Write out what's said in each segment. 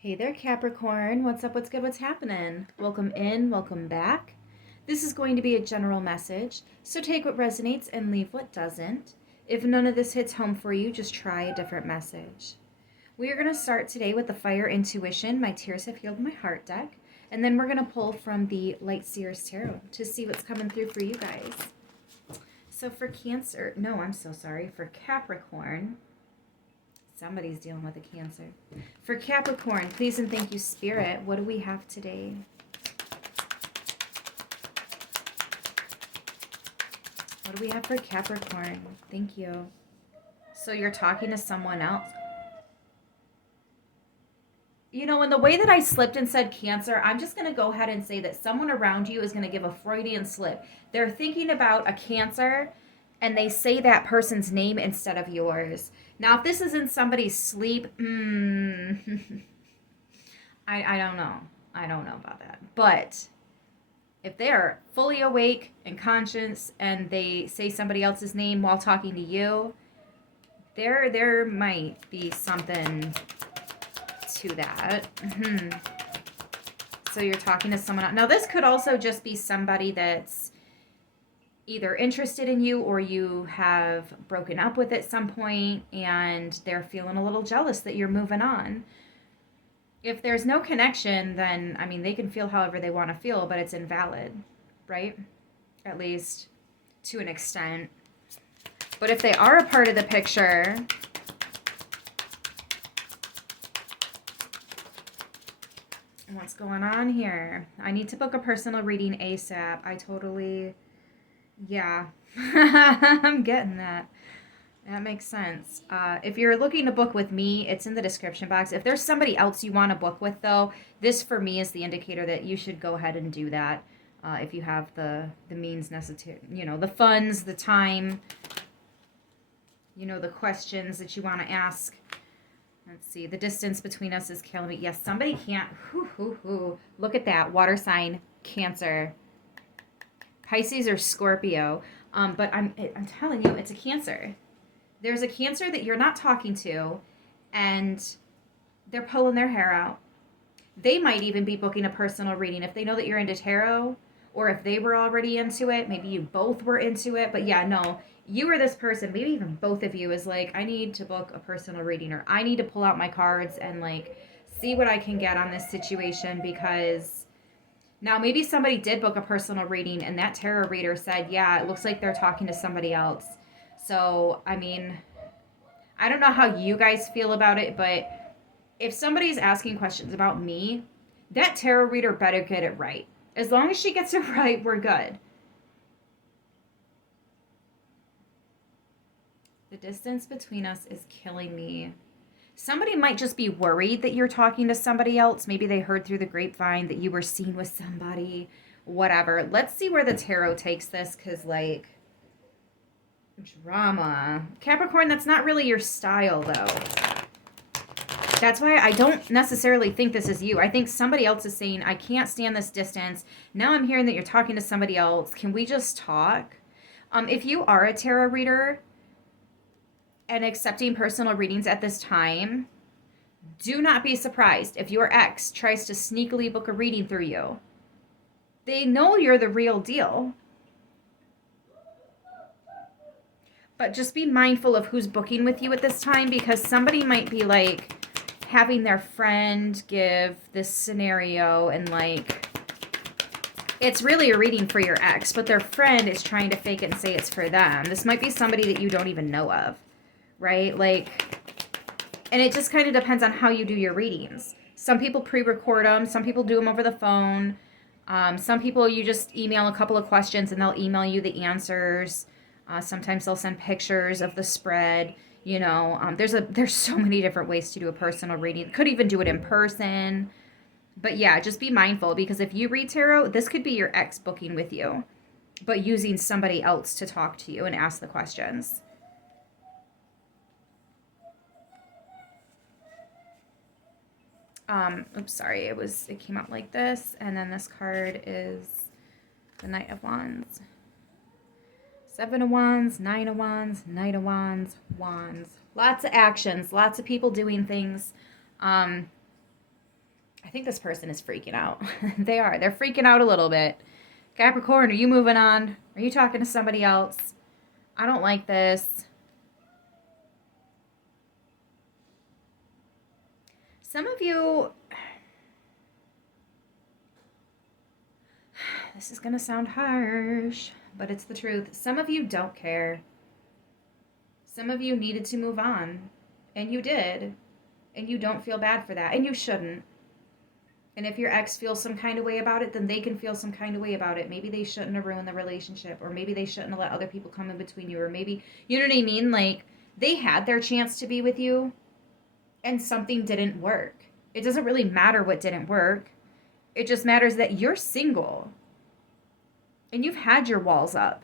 Hey there, Capricorn. What's up? What's good? What's happening? Welcome in, welcome back. This is going to be a general message, so take what resonates and leave what doesn't. If none of this hits home for you, just try a different message. We are going to start today with the Fire Intuition, My Tears Have Healed My Heart deck, and then we're going to pull from the Light Seers Tarot to see what's coming through for you guys. So for Cancer, no, I'm so sorry, for Capricorn, somebody's dealing with a Cancer. For Capricorn, please and thank you, Spirit. What do we have today? What do we have for Capricorn? Thank you. So you're talking to someone else. You know, in the way that I slipped and said Cancer, I'm just going to go ahead and say that someone around you is going to give a Freudian slip. They're thinking about a Cancer and they say that person's name instead of yours. Now, if this is in somebody's sleep, I don't know. I don't know about that. But if they're fully awake and conscious and they say somebody else's name while talking to you, there might be something to that. So you're talking to someone else. Now, this could also just be somebody that's either interested in you or you have broken up with at some point and they're feeling a little jealous that you're moving on. If there's no connection, then, I mean, they can feel however they want to feel, but it's invalid, right? At least to an extent. But if they are a part of the picture, what's going on here? I need to book a personal reading ASAP. Yeah, I'm getting that. That makes sense. If you're looking to book with me, it's in the description box. If there's somebody else you want to book with, though, this for me is the indicator that you should go ahead and do that. If you have the means necessary, you know, the funds, the time, you know, the questions that you want to ask. Let's see. The distance between us is killing me. Yes, somebody can't. Look at that. Water sign, Cancer. Pisces or Scorpio. But I'm telling you, it's a Cancer. There's a Cancer that you're not talking to, and they're pulling their hair out. They might even be booking a personal reading if they know that you're into tarot, or if they were already into it. Maybe you both were into it. But yeah, no, you or this person, maybe even both of you, is like, I need to book a personal reading, or I need to pull out my cards and like see what I can get on this situation, because now maybe somebody did book a personal reading and that tarot reader said, yeah, it looks like they're talking to somebody else. So, I mean, I don't know how you guys feel about it, but if somebody's asking questions about me, that tarot reader better get it right. As long as she gets it right, we're good. The distance between us is killing me. Somebody might just be worried that you're talking to somebody else. Maybe they heard through the grapevine that you were seen with somebody, whatever. Let's see where the tarot takes this, because, like, drama. Capricorn, that's not really your style, though. That's why I don't necessarily think this is you. I think somebody else is saying, I can't stand this distance. Now I'm hearing that you're talking to somebody else. Can we just talk? If you are a tarot reader and accepting personal readings at this time, do not be surprised if your ex tries to sneakily book a reading through you. They know you're the real deal. But just be mindful of who's booking with you at this time, because somebody might be like having their friend give this scenario, and like it's really a reading for your ex, but their friend is trying to fake it and say it's for them. This might be somebody that you don't even know of, right? Like, and it just kind of depends on how you do your readings. Some people pre-record them. Some people do them over the phone. Some people, you just email a couple of questions and they'll email you the answers. Sometimes they'll send pictures of the spread. You know, there's so many different ways to do a personal reading. Could even do it in person. But yeah, just be mindful, because if you read tarot, this could be your ex booking with you, but using somebody else to talk to you and ask the questions. Oops, sorry, it came out like this, and then this card is the Knight of Wands. 7 of Wands, 9 of Wands, Knight of Wands, Wands. Lots of actions, lots of people doing things. I think this person is freaking out. They are. They're freaking out a little bit. Capricorn, are you moving on? Are you talking to somebody else? I don't like this. Some of you, this is going to sound harsh, but it's the truth. Some of you don't care. Some of you needed to move on, and you did, and you don't feel bad for that, and you shouldn't. And if your ex feels some kind of way about it, then they can feel some kind of way about it. Maybe they shouldn't have ruined the relationship, or maybe they shouldn't have let other people come in between you, or maybe, you know what I mean? Like, they had their chance to be with you, and something didn't work. It doesn't really matter what didn't work. It just matters that you're single, and you've had your walls up,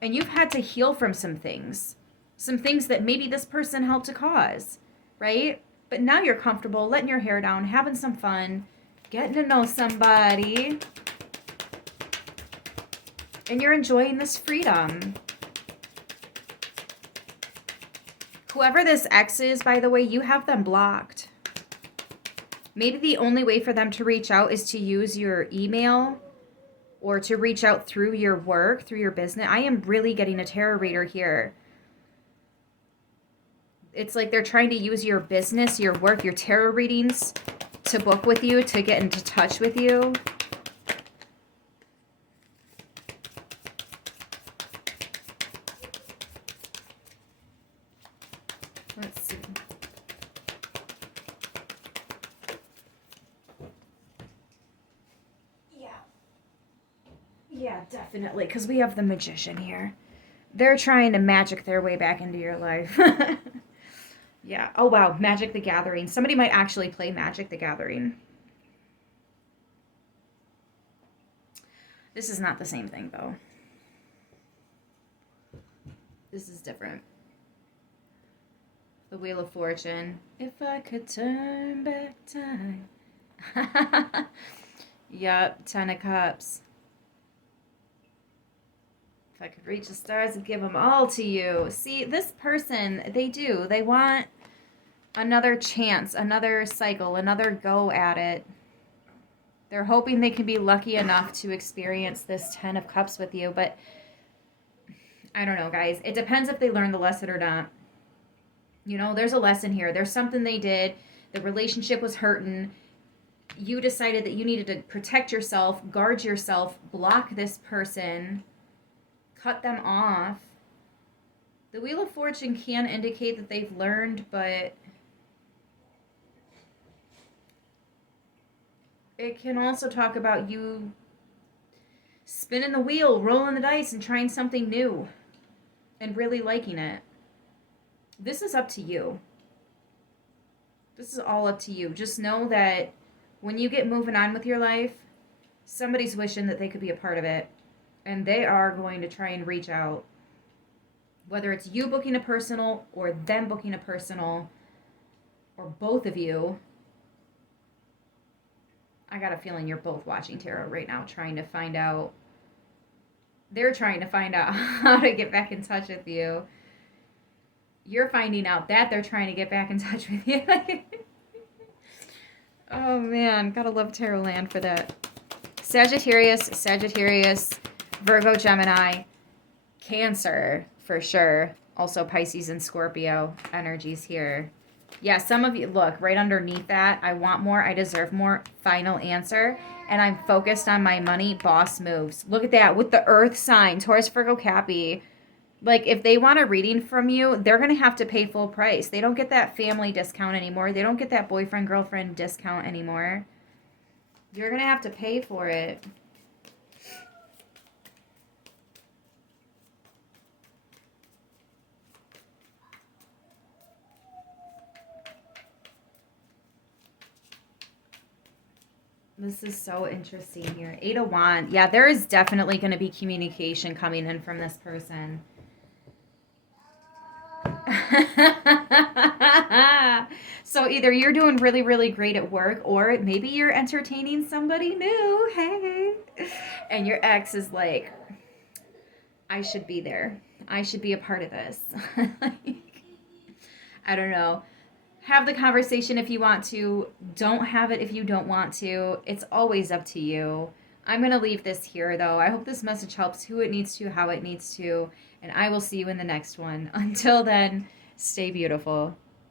and you've had to heal from some things that maybe this person helped to cause, right? But now you're comfortable letting your hair down, having some fun, getting to know somebody, and you're enjoying this freedom. Whoever this ex is, by the way, you have them blocked. Maybe the only way for them to reach out is to use your email or to reach out through your work, through your business. I am really getting a tarot reader here. It's like they're trying to use your business, your work, your tarot readings to book with you, to get into touch with you. Let's see. Yeah, definitely, because we have the Magician here. They're trying to magic their way back into your life. Yeah. Oh, wow. Magic the Gathering. Somebody might actually play Magic the Gathering. This is not the same thing, though. This is different. The Wheel of Fortune. If I could turn back time. Yup. 10 of Cups. If I could reach the stars and give them all to you. See, this person, they do. They want another chance, another cycle, another go at it. They're hoping they can be lucky enough to experience this 10 of Cups with you, but I don't know, guys. It depends if they learn the lesson or not. You know, there's a lesson here. There's something they did. The relationship was hurting. You decided that you needed to protect yourself, guard yourself, block this person, cut them off. The Wheel of Fortune can indicate that they've learned, but it can also talk about you spinning the wheel, rolling the dice, and trying something new and really liking it. This is up to you. This is all up to you. Just know that when you get moving on with your life, somebody's wishing that they could be a part of it. And they are going to try and reach out. Whether it's you booking a personal or them booking a personal or both of you. I got a feeling you're both watching tarot right now, trying to find out. They're trying to find out how to get back in touch with you. You're finding out that they're trying to get back in touch with you. Oh man, gotta love tarot land for that. Sagittarius, Virgo, Gemini, Cancer for sure. Also Pisces and Scorpio energies here. Yeah, some of you, look, right underneath that, I want more, I deserve more, final answer, and I'm focused on my money, boss moves. Look at that, with the earth sign, Taurus, Virgo, Cappy. Like, if they want a reading from you, they're going to have to pay full price. They don't get that family discount anymore. They don't get that boyfriend, girlfriend discount anymore. You're going to have to pay for it. This is so interesting here. 8 of Wands. Yeah, there is definitely going to be communication coming in from this person. So either you're doing really, really great at work, or maybe you're entertaining somebody new. Hey. And your ex is like, I should be there. I should be a part of this. I don't know. Have the conversation if you want to. Don't have it if you don't want to. It's always up to you. I'm going to leave this here, though. I hope this message helps who it needs to, how it needs to, and I will see you in the next one. Until then, stay beautiful.